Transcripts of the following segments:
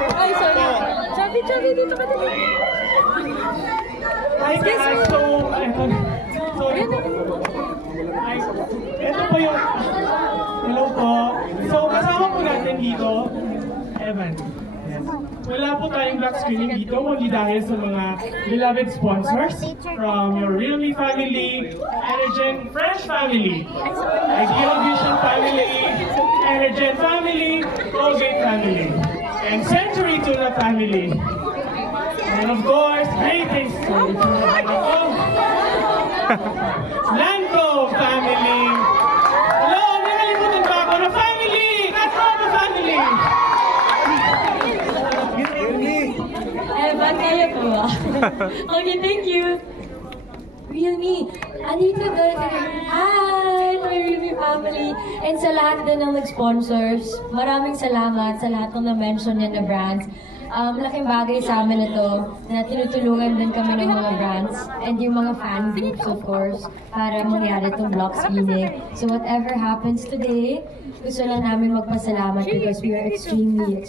Ay, sorry. Chubby, dito ka dito. Hi guys, so ito po yung, hello po. So kasama po natin dito, Evan. Yes. Wala po tayong black screening dito, kundi dahil sa mga beloved sponsors from your Realme family, Energen Fresh family, Ideal Vision family, Energen family, Colgate family, and Century Tuna family. And of course, Great Taste Lanco family. Hello, nakalimutan pa ako na family! Katropa family! Evan, kaya po ba? Okay, thank you. Realme, andito doon. Hi, my Realme family. And sa lahat din ng nag-sponsors, maraming salamat sa lahat ng na-mention niya na brands. Malaking bagay sa amin ito na tinutulungan din kami ng mga brands and yung mga fan groups, of course, para mangyari itong block screening. So whatever happens today, gusto lang namin magpasalamat because we are extremely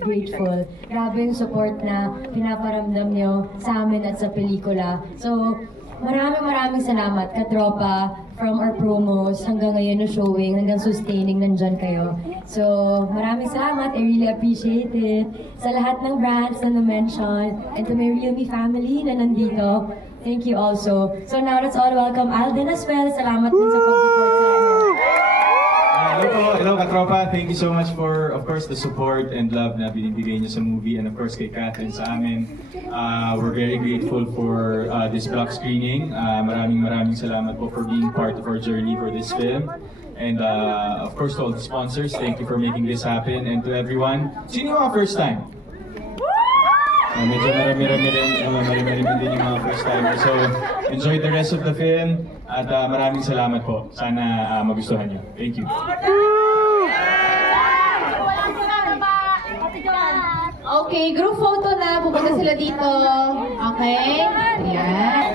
grateful. Grabe yung support na pinaparamdam nyo sa amin at sa pelikula. So, maraming salamat, katropa, from our promos hanggang ngayon na showing, hanggang sustaining, nandyan kayo. So, maraming salamat. I really appreciate it. Sa lahat ng brands na na-mention, and to my Realme family na nandito, thank you also. So now let's all welcome Alden as well. Salamat din sa pag-support sa amin. Hello katropa. Thank you so much for, of course, the support and love na binibigay niyo sa movie, and of course kay Catherine sa amin. We're very grateful for this block screening. Maraming salamat po for being part of our journey for this film. And of course to all the sponsors, thank you for making this happen. And to everyone, sino yung mga first time? Medyo marami din yung mga first timers. So enjoy the rest of the film at maraming salamat po. Sana magustuhan niyo. Thank you. Okay, group photo na. Pupunta sila dito. Okay? Ayan.